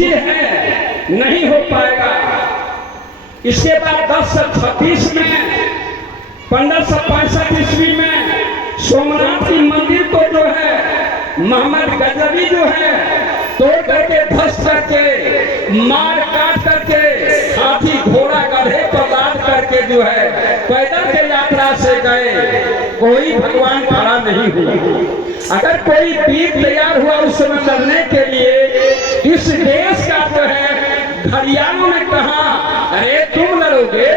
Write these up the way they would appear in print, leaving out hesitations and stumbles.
मुश्किल है, नहीं हो पाएगा। इसके बाद 1036 में 1565 ईस्वी में सोमनाथ की मंदिर को जो है मोहम्मद गजनवी जो है तोड़ करके ध्वस्त करके मार काट करके हाथी घोड़ा गधे पर लाद करके जो है पैदल के यात्रा से गए। कोई भगवान खड़ा नहीं हुआ। अगर कोई वीर तैयार हुआ उस समय लड़ने के लिए, इस देश का जो है घड़ियालों ने कहा अरे तुम लड़ोगे,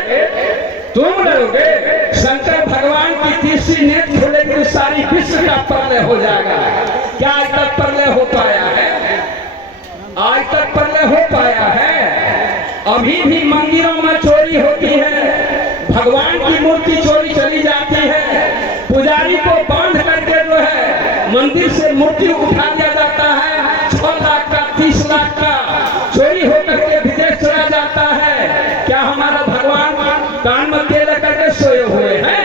तुम लड़ोगे। शंकर भगवान की तीसरी नेत खोलेगी तो सारी विश्व का प्रलय हो जाएगा। क्या आज तक प्रलय हो पाया है? आज तक प्रलय हो पाया है? अभी भी मंदिरों में चोरी होती है, भगवान की मूर्ति चोरी चली जाती है, पुजारी को बांध करके जो है मंदिर से मूर्ति उठा लिया जाता है। 6 लाख का 30 लाख का चोरी होकर के विदेश चला जाता है। क्या हमारा भगवान कान में तेल करके सोए हुए हैं?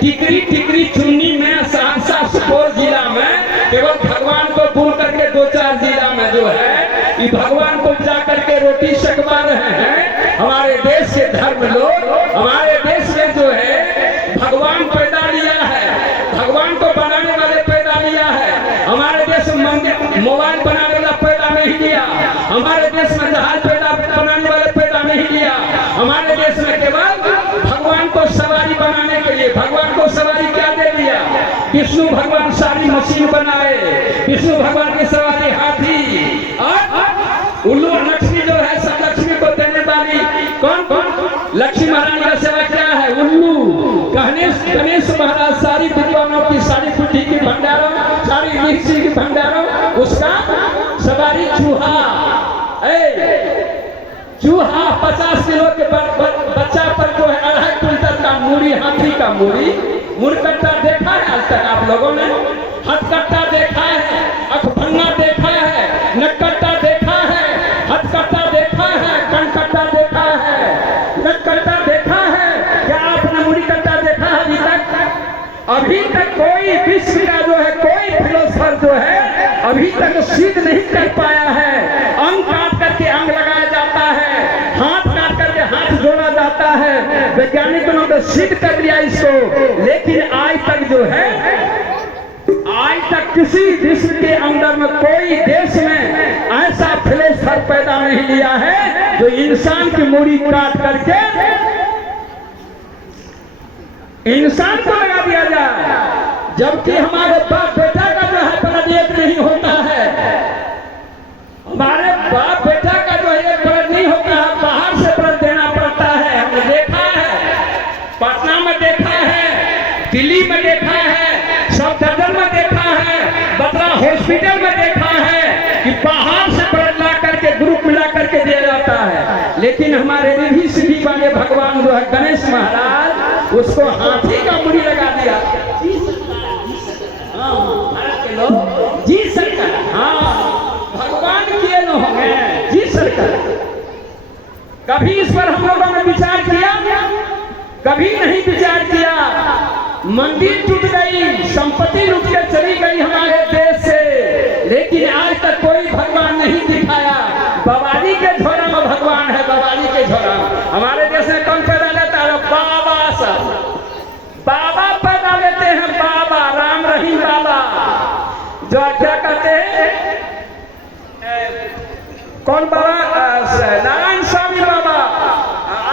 टिकरी टिकरी चुन्नी में सहरसा सुपौल जिला में केवल भगवान को बुन करके 2-4 जिला में जो है ये भगवान को जा करके रोटी सकवा रहे हैं। हमारे देश के धर्म लोग, हमारे देश में जो है भगवान पैदा लिया है, भगवान को बनाने वाले पैदा लिया है। हमारे देश में मोबाइल बनाने वाला पैदा नहीं लिया, हमारे देश में जहाज पैदा बनाने वाले पैदा नहीं लिया। हमारे देश में केवल भगवान को सवारी बनाने के लिए, भगवान को सवारी क्या दे दिया? विष्णु भगवान सारी मशीन बनाए, विष्णु भगवान की सवारी हाथी और उल्लू लक्ष्मी जो है सब लक्ष्मी को देने वाली कौन कौन? लक्ष्मी महारानी का सेवा क्या है? उल्लू। गणेश महाराज सारी विद्वानों की, सारी बुद्धि की भंडारों, सारी ऋषि की भंडारों, उसका सवारी चूहा। चूहा 50 किलो के बच्चा पर जो है 2.5 क्विंटल का मूड़ी, हाथी का मूड़ी। मुरकट्टा देखा है आज तक आप लोगों ने? हथकट्टा देखा है, अखभंगा देखा है, नक्कट्टा देखा है, हथकट्टा देखा है, कनकट्टा देखा है, नक्कट्टा देखा है? क्या आपने मूड़ी कट्टा देखा है अभी तक? अभी तक कोई विश्व का जो है कोई फिलोसफर जो है अभी तक सिद्ध नहीं कर पाया है। अंग काट करके अंग लगाया जाता है, हाथ काट करके हाथ जोड़ा जाता है, वैज्ञानिकों ने सिद्ध कर लिया इसको। लेकिन आज तक जो है, आज तक किसी विश्व के अंदर में कोई देश में ऐसा फिलोसफर पैदा नहीं लिया है जो इंसान की मूड़ी काट करके इंसान को लगा दिया जाए। जबकि हमारे बाप बेटा का जो है ब्लड एक नहीं होता है, हमारे बाप बेटा का जो है ब्लड नहीं होता है, बाहर से ब्लड देना पड़ता है। हमने देखा है, पटना में देखा है, दिल्ली में देखा है, सफदरजंग में देखा है, बतरा हॉस्पिटल में देखा है कि बाहर से ब्लड ला करके ग्रुप मिला करके दिया जाता है। लेकिन हमारे रिद्धि सिद्धि वाले भगवान जो है गणेश महाराज, उसको हाथी का मुड़ी लगा दिया। जी सरकार, हाँ भगवान किए न होंगे। जी सरकार, कभी इस पर हम लोगों ने विचार किया? कभी नहीं विचार किया। मंदिर टूट गई, संपत्ति लुट के चली गई हमारे देश से, लेकिन आज तक कोई भगवान नहीं दिखाया। बवाली के झोरा में भगवान है, बवाली के झोरा। हमारे देश में कौन पैदा लेता है? बाबा साहब, बाबा पैदा लेते हैं, बाबा राम रहीम बाबा। जो क्या कहते हैं, कौन बाबा? नारायण स्वामी बाबा,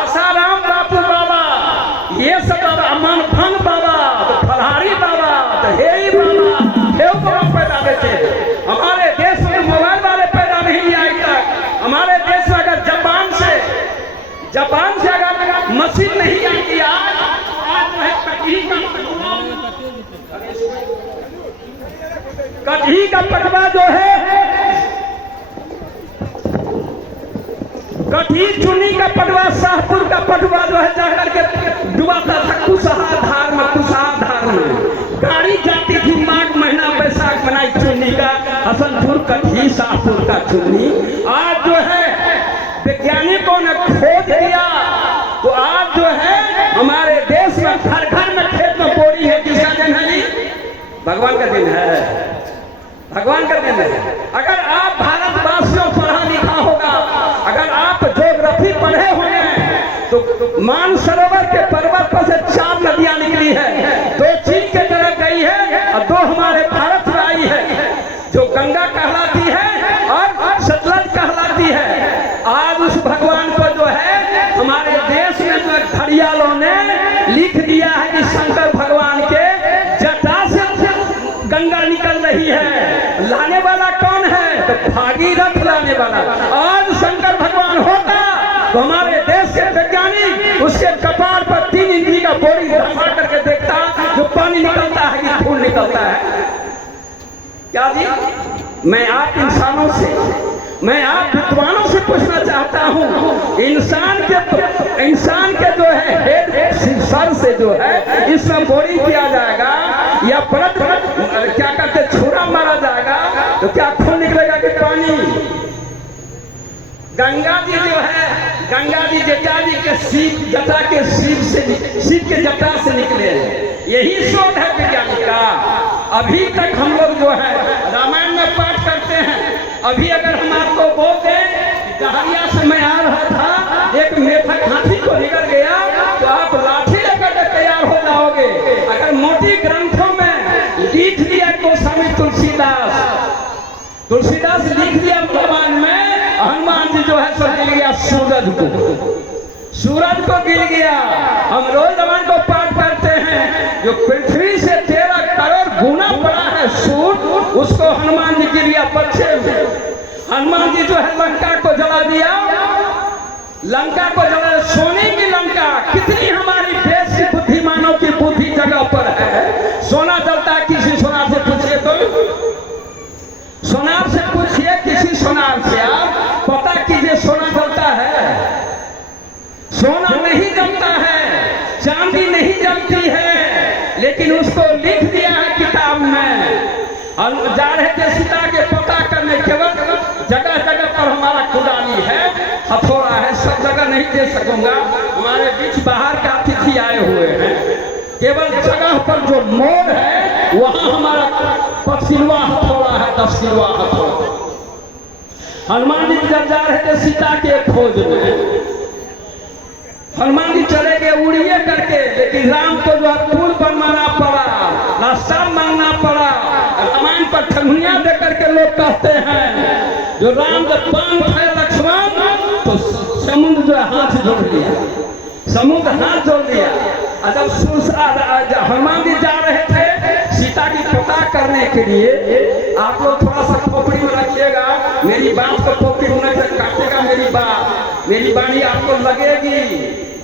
आसाराम बापू बाबा, ये सब बाबा, अमन फन बाबा, तो फलहारी बाबा, तो हेरी बाबा, हेव बाबा पैदा लेते हैं। हमारे देश में मोबाइल वाले पैदा नहीं लिया आज तक। हमारे देश में अगर जापान से अगर मशीन नहीं आती, आज कटही का पटवा जो है, कटही चुनी का पटवा, शाहपुर का पटवा जो है जाकर के डुबाता था कुशहा धार में। गाड़ी जाती थी माघ महीना, बैसाख मनाई चुनी का, हसनपुर कटही शाहपुर का चुनी। आज जो है वैज्ञानिकों ने खोज दिया तो आज जो है हमारे देश में घर घर में खेत में बोरी है। किसका दिन है? भगवान का दिन है, भगवान का दिन है। अगर आप भारतवासियों पढ़ा लिखा मानसरोवर के पर्वत पर से 4 नदियां निकली है। 2 चीन के तरफ गई है और 2 हमारे भारत में आई है, जो गंगा कहलाती है और सतलज कहलाती है। आज उस भगवान को जो है हमारे देश में जो घड़ियालों ने लिख दिया है कि शंकर भगवान के जटा से गंगा निकल रही है। लाने वाला कौन है? तो भागीरथ लाने वाला। आज शंकर भगवान होता तो हमारे देश के वैज्ञानिक उसके कपार पर 3 इंची का बोरी धमा करके देखता जो पानी निकलता है कि खून निकलता है। क्या जी, मैं आप इंसानों से, मैं आप विद्वानों से पूछना चाहता हूँ, इंसान के जो है हेड सर से जो है इसमें बोरी किया जाएगा या व्रत क्या कहते छुरा मारा जाएगा तो क्या खून निकलेगा कि पानी? गंगा जी जो है, गंगा जी जटा जी के जटा के सीप के जटा से निकले हैं। यही शोध है विज्ञान का। अभी तक हम लोग जो है रामायण में पाठ करते हैं। अभी अगर हम आपको बोल दें डहरिया से मैं आ रहा था, एक मेढक हाथी को निकल गया तो आप लाठी लेकर के तैयार हो जाओगे। अगर मोटी ग्रंथों में लिख दिया गोस्वामी तुलसीदास लिख दिया भगवान में, हनुमान जी जो है सो गिर गया सूरज को गिर गया। हम रोज रामायण को पाठ करते हैं, जो पृथ्वी से 13 करोड़ गुना बड़ा है सूर्य, उसको हनुमान जी गिर गया बच्चे में। हनुमान जी जो है लंका को जला दिया, लंका को जला, सोने की लंका। कितनी हमारी देश की बुद्धिमानों की बुद्धि जगह पर है। सोना जलता है, किसी सोनार से पूछिए तो, सोनार से पूछिए किसी सोनार से, आप पता कीजिए सोना जलता है? सोना नहीं जलता है, चांदी नहीं जलती है, लेकिन उसको लिख दिया है किताब में। हम जा रहे थे सीता के पता करने, केवल जगह जगह पर हमारा कुदाली है, हथौड़ा है, सब जगह नहीं दे सकूंगा। हमारे बीच बाहर के अतिथि आए हुए हैं, केवल जगह पर जो मोड़ है वहां हमारा 5 किलवा हथौड़ा है, 10 किलवा हथौड़ा। हनुमान जी जब जा रहे थे सीता के खोज में, हनुमान जी चले गए उड़िए करके, लेकिन राम को जो पुल बनवाना पड़ा, रास्ता मांगना पड़ा। रामायण पर ठगुनिया दे करके लोग कहते हैं जो राम जब बांध थे लक्ष्मण तो समुद्र जो हाथ जोड़ लिया, समुद्र हाथ जोड़ लिया। जब हनुमान जी जा रहे थे सीता की पता करने के लिए, आप लोग थोड़ा सा खोपड़ी में रखिएगा, मेरी बात को खोपड़ी में रख काटेगा मेरी बाणी आपको लगेगी।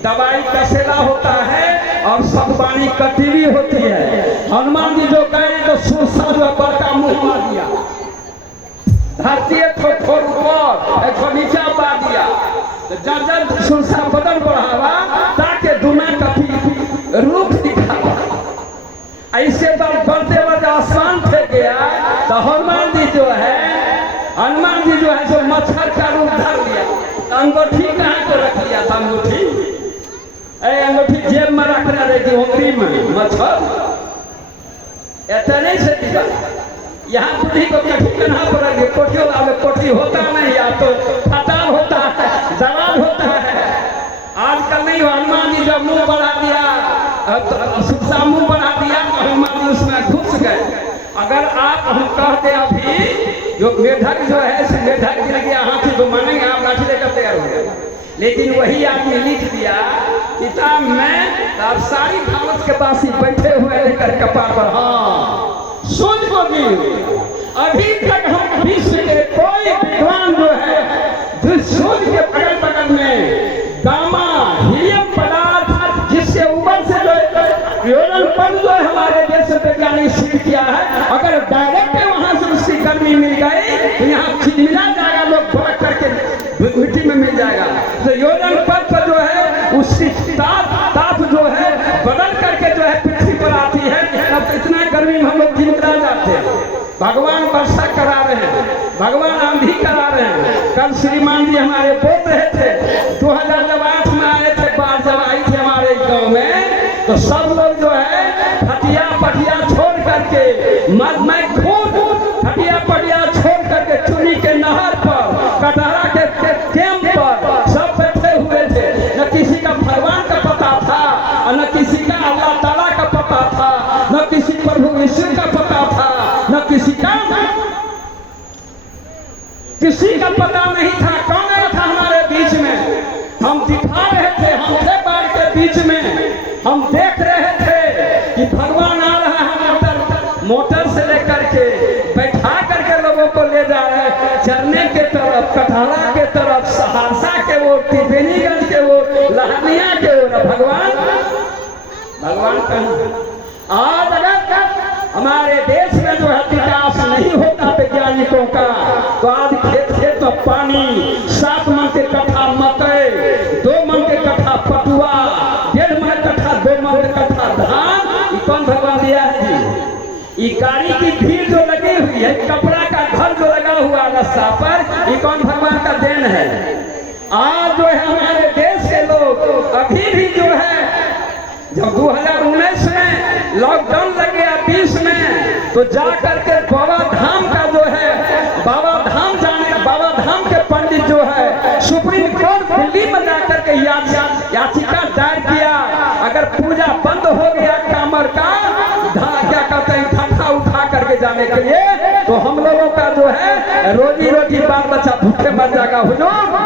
दवाई कसेला होता है और सब बाणी कटी हुई होती है। हनुमान जी जो गए तो सुरसा जो बड़का मुंह मार दिया, धरती थोड़ ऊपर एक नीचा पा दिया। जब सुरसा बदन बढ़ावा ताकि दुना कभी रूप दिखावा, ऐसे बढ़ते बढ़ते आसमान फेंक गया तो हनुमान जी जो है जो मच्छर का रूप धर लिया। अंगूठी कहाँ को रख लिया था? अंगूठी जेब में रखना रहती, उंगली में मच्छर। ऐसा नहीं सकती बात। यहाँ बुद्धि को कठी कहाँ पर रखिए, कोठी होता नहीं, या तो फटाल होता है, जवाब होता है। आजकल नहीं, हनुमान जी जब मुंह बढ़ा दिया, मुंह बढ़ा दिया तो हनुमान जी उसमें घुस गए। अगर आप हम कहते अभी जो मेढक जो है मेढक गिर गया हाथी तो मानेंगे आप लाठी लेकर तैयार हो गए, लेकिन वही आदमी लिख दिया किताब में, आप सारी भारत के पास ही बैठे हुए लेकर कपार पर, हाँ सुन को भी अभी तक हम विश्व के कोई विद्वान जो है सूर्य के अगल बगल में गामा हीलियम पदार्थ जिससे ऊपर से जो पद जो हमारे देश वैज्ञानिक सिद्ध किया है, अगर डायरेक्ट वहां से उसकी गर्मी मिल गई तो यहाँ चिलमिला जाएगा, लोग भड़क करके मिट्टी में मिल जाएगा। तो योजन पद पर जो है उसकी ताप जो है बदल करके जो है पृथ्वी पर आती है, तब इतना गर्मी में हम लोग चिमटा जाते हैं। भगवान वर्षा करा रहे हैं, भगवान आंधी करा रहे हैं। कल श्रीमान जी हमारे बोल रहे थे 2008 में आए थे, बाढ़ जब आई थी हमारे गाँव में, तो सब लोग जो है खटिया पटिया छोड़ करके मैं खूब खटिया पटिया छोड़ करके चुनी के नहर पर, कटहरा के कैंप पर सब बैठे हुए थे। न किसी का भगवान का का पता नहीं था। कौन आया था हमारे बीच में? हम दिखा रहे थे, हम थे बाढ़ के बीच में, हम देख रहे थे कि भगवान आ रहा है मोटर से लेकर के, बैठा करके लोगों को ले जा रहे हैं चरने के तरफ, कटहरा के तरफ, सहरसा के वो, त्रिवेणीगंज के वो, लहनिया के वो। भगवान कहीं आज अगर हमारे देश में जो है विकास नहीं होता वैज्ञानिकों का, तो आज खेत खेत में पानी, 7 मन के कट्ठा मकई, 2 मन के कट्ठा पटुआ, 1.5 मन कट्ठा, 2 मन के कट्ठा धान, ये कौन भगवान दिया है जी? ये गाड़ी की भीड़ जो लगी हुई है, कपड़ा का घर जो लगा हुआ रास्ता पर, ये कौन भगवान का देन है? आज जो है हमारे देश के लोग अभी भी जो है, जब 2019 में लॉकडाउन लग गया 20 में, तो जा करके बाबा धाम का जो है, बाबा धाम जाने, बाबा धाम के पंडित जो है सुप्रीम कोर्ट दिल्ली में जाकर के याचिका दायर किया, अगर पूजा बंद हो गया कामर का, क्या कहते हैं, धक्का उठा करके जाने के लिए, तो हम लोगों का जो है रोजी रोटी बाल बच्चा भूखे मर जाएगा। हुजूर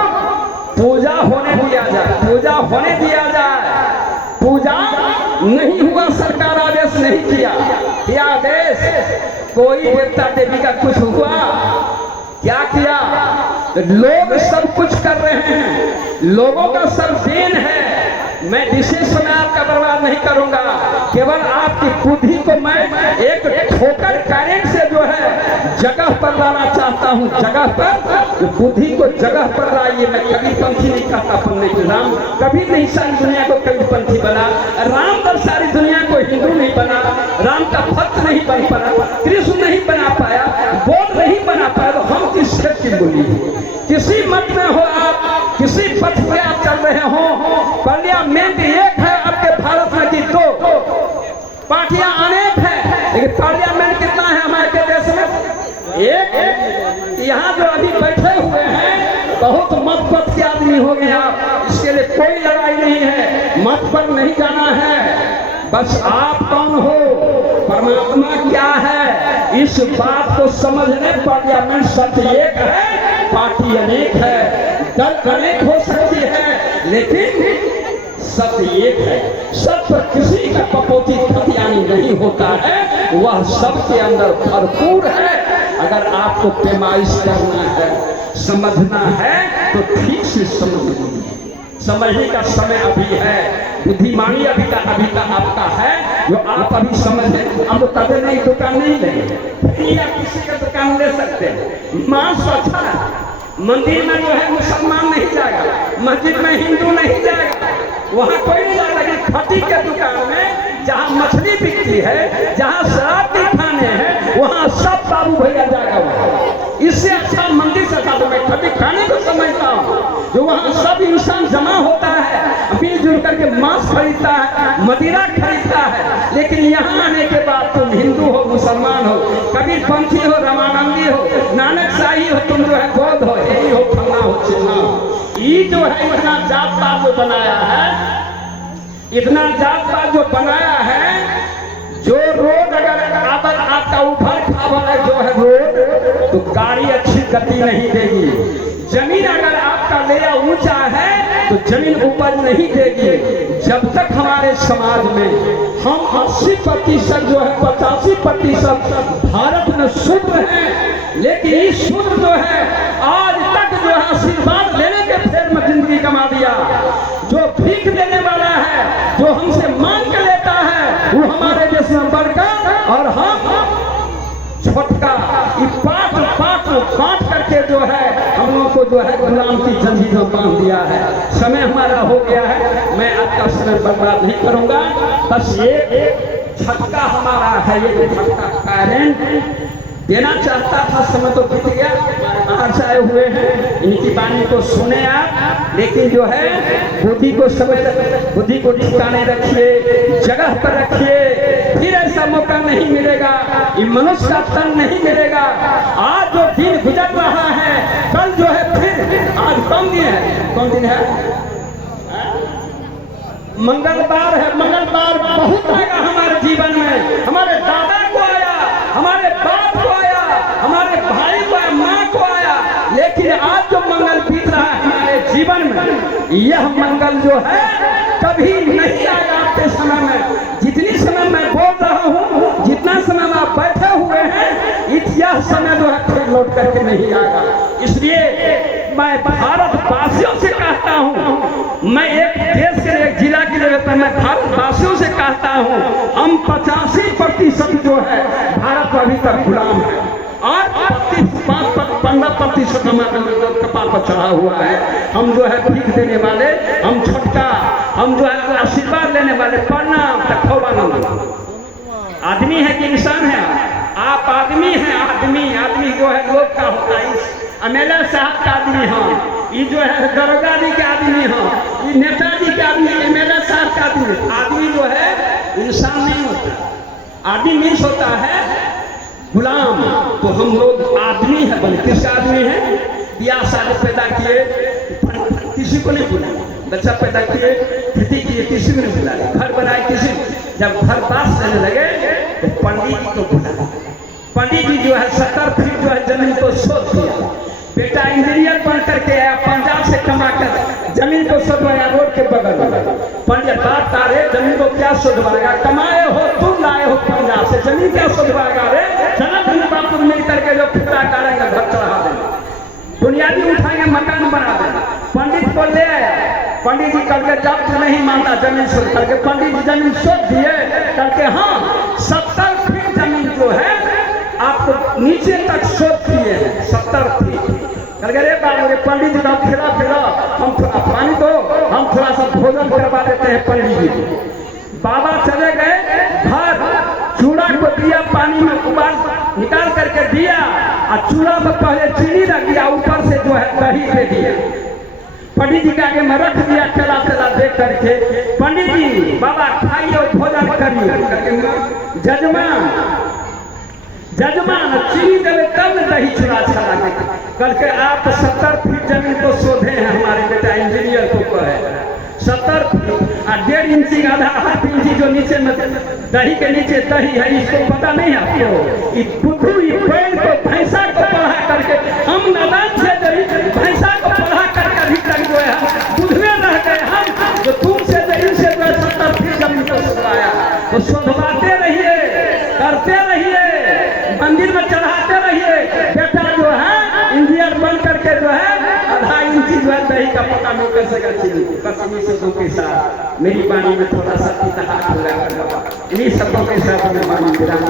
पूजा होने दिया जाए, पूजा होने दिया जाए। पूजा नहीं हुआ, सरकार आदेश नहीं किया, क्या आदेश? कोई देवता देवी का कुछ हुआ? क्या किया? लोग सब कुछ कर रहे हैं, लोगों का सब देन है। मैं विशेष समय आपका बर्बाद नहीं करूंगा, केवल आपकी बुद्धि को मैं एक ठोकर करंट से जो है जगह पर लाना चाहता हूं, जगह पर, बुद्धि को जगह पर लाइए। मैं कबीरपंथी नहीं कहता पढ़ने के, राम कभी नहीं सारी दुनिया को कबीरपंथी बना, राम तब सारी दुनिया को हिंदू नहीं बना, राम का भक्त नहीं बन पाया, कृष्ण नहीं बना पाया, बौद्ध नहीं बना पाया, तो हम किस क्षेत्र की बोली? किसी मत में हो आप, किसी पथ पे आप चल रहे हो, पार्लियामेंट एक है आपके भारत में कि 2, पार्टियां अनेक है, लेकिन पार्लियामेंट कितना है हमारे देश में? एक। यहाँ जो अभी बैठे हुए हैं बहुत मत पथ के आदमी हो गए आप, इसके लिए कोई लड़ाई नहीं है, मत पर नहीं जाना है, बस आप कौन हो, परमात्मा क्या है, इस बात को समझने। पार्लियामेंट सत्य एक है, पार्टी अनेक है, दल अनेक हो सकती है, लेकिन सत्य एक है। सत्य किसी का कपोती खतियानी नहीं होता है, वह सबके अंदर भरपूर है। अगर आपको पैमाइश करना है, समझना है, तो ठीक से समझ लीजिए। समझने का समय अभी है, बुद्धिमानी अभी का आपका है, जो आप अभी समझे। अब तो कभी नहीं दुकान नहीं लेंगे, आप किसी का दुकान ले सकते हैं। मांस अच्छा है, मंदिर में जो है मुसलमान नहीं जाएगा, मस्जिद में हिंदू नहीं जाएगा, वहाँ कोई नहीं जाएगा। लेकिन खटी के दुकान में जहाँ मछली बिकती है, जहाँ शराब के खाने हैं, वहाँ सब बाबू भैया जाएगा। इससे अच्छा मंदिर से अच्छा तो मैं खटी खाने को समझता हूँ, जो वहाँ सब इंसान जमा होता है, मिलजुल करके मांस खरीदता है, मदिरा खरीदता है। लेकिन यहाँ आने के बाद तुम हिंदू हो, मुसलमान हो, कबीरपंथी हो, रामानंदी हो, नानक शाही हो, तुम जो है बौद्ध हो, यही हो, फलना हो, चिन्ना हो। ये जो है इतना जात पात जो बनाया है, इतना जात पात जो बनाया है, जो रोड अगर आपका उभर खाबर जो है रोड, तो गाड़ी अच्छी गति नहीं देगी। जमीन अगर आपका लेया ऊंचा है, तो जमीन उपज नहीं देगी। जब तक हमारे समाज में हम 80% जो है 85% भारत में शूद्र हैं, लेकिन इस शूद्र जो है आज तक जो है आशीर्वाद लेने के फेर में जिंदगी कमा दिया। जो भीख देने वाला है, जो हमसे मांग के लेता है, वो हमारे देश में बड़का और हम छोटका। बांट करके जो है हम लोगों को जो है गुलाम की जंजीर में बांध दिया है। समय हमारा हो गया है, मैं आपका समय बर्बाद नहीं करूंगा। बस ये झटका हमारा है, ये झटका पेरेंट देना चाहता था, समय तो बीत गया। बाहर से आए हुए हैं, इनकी वाणी को सुने आप, लेकिन जो है बुद्धि को समय, बुद्धि को ठिकाने रखिए, जगह पर रखिए। फिर ऐसा मौका नहीं मिलेगा, ये मनुष्य का तन नहीं मिलेगा। आज जो दिन गुजर रहा है, कल जो है फिर आज कौन दिन है, कौन दिन है? मंगलवार है। मंगलवार बहुत आएगा हमारे जीवन में। हमारे दादा को आया, हमारे बाप को आया, हमारे भाई को आया, माँ को आया, लेकिन आज यह मंगल जो है कभी नहीं आएगा आपके समय में। जितनी समय मैं बोल रहा हूँ, जितना समय में आप बैठे हुए हैं, यह समय जो है फिर लौट करके नहीं आएगा। इसलिए मैं भारतवासियों से कहता हूँ, मैं एक देश के एक जिला के लिए मैं भारतवासियों से कहता हूँ, हम 85% जो है भारत अभी तक गुलाम है और 15% हमारे कपाल पर चढ़ा हुआ है। हम जो है भीख देने वाले, हम छोटका, हम जो है आशीर्वाद लेने वाले, प्रणाम आदमी है कि इंसान है? आप आदमी हैं। आदमी जो है लोग का होता है। एमएलए साहब का आदमी हाँ, ये जो है दरोगा जी के आदमी हाँ, ये नेताजी के आदमी, एमएलए साहब का आदमी। आदमी जो है इंसान नहीं होता। आदमी मीन्स होता है गुलाम। तो हम लोग आदमी है, बने किस आदमी है? ब्याह शादी पैदा किए, किसी को नहीं बुलाया। बच्चा पैदा किए, खेती किए, किसी को नहीं बुलाया। घर बनाए, किसी, जब घर पास रहने लगे तो पंडित जी को बुलाया। पंडित जी जो है 70 फीट जो है जमीन को सोध दिया। बेटा इंजीनियर बन करके आया, पंजाब से कमा कर जमीन को सोधवाया रोड के बगल में। पंडित बात तारे जमीन को क्या सोधवाएगा? कमाए हो तुम, लाए हो पंजाब से, जमीन क्या सोधवाएगा? रे चला बापू मिल करके जो फिटा करेंगे, घर चढ़ा देंगे, बुनियादी उठाएंगे, मकान बना देंगे। पंडित को ले आया। पंडित जी करके जब नहीं मानता जमीन सोध करके, पंडित जी जमीन सोध दिए करके हाँ 70 फीट जमीन जो है आपको नीचे तक सोध दिए हैं। 70 फीट करके रे बाबू रे पंडित जी का खिला हम थोड़ा पानी दो, हम थोड़ा सा भोजन करवा देते हैं पंडित जी को। बाबा चले गए घर, चूड़ा को दिया, पानी में उबाल निकाल करके दिया और चूड़ा में पहले चीनी रख दिया, ऊपर से जो है दही दे दिया। पंडित जी के आगे में रख दिया, चला चला देख करके, पंडित जी बाबा खाइए और भोजन करिए। जजमान चीनी देवे तब दही चूड़ा चला देखे करके। आप 70 फीट जमीन को सोधे हैं, हमारे बेटा इंजीनियर को है 70 फीट और 1.5 इंची, आधा 8 इंची जो नीचे में दही के नीचे दही है, इसको पता नहीं आपको? ये बुद्धू ये बैल को भैंसा को पढ़ा करके हम नादान थे, भैंसा को पढ़ा करके अभी तक जो है बुद्धवे रह गए हम। जो तुमसे दही से 70 फीट जमीन को सोधवाया, तो सोधवाते रहिए, करते रहिए, मंदिर में चढ़ाते रहिए। बेटा जो है इंजीनियर बन करके जो है आधा इंची जो है दही का पता नहीं कर सका चीनी को। कसमी शब्दों के साथ मेरी वाणी में थोड़ा सा हाथ लगा, इन्हीं शब्दों के साथ मैं वाणी विराम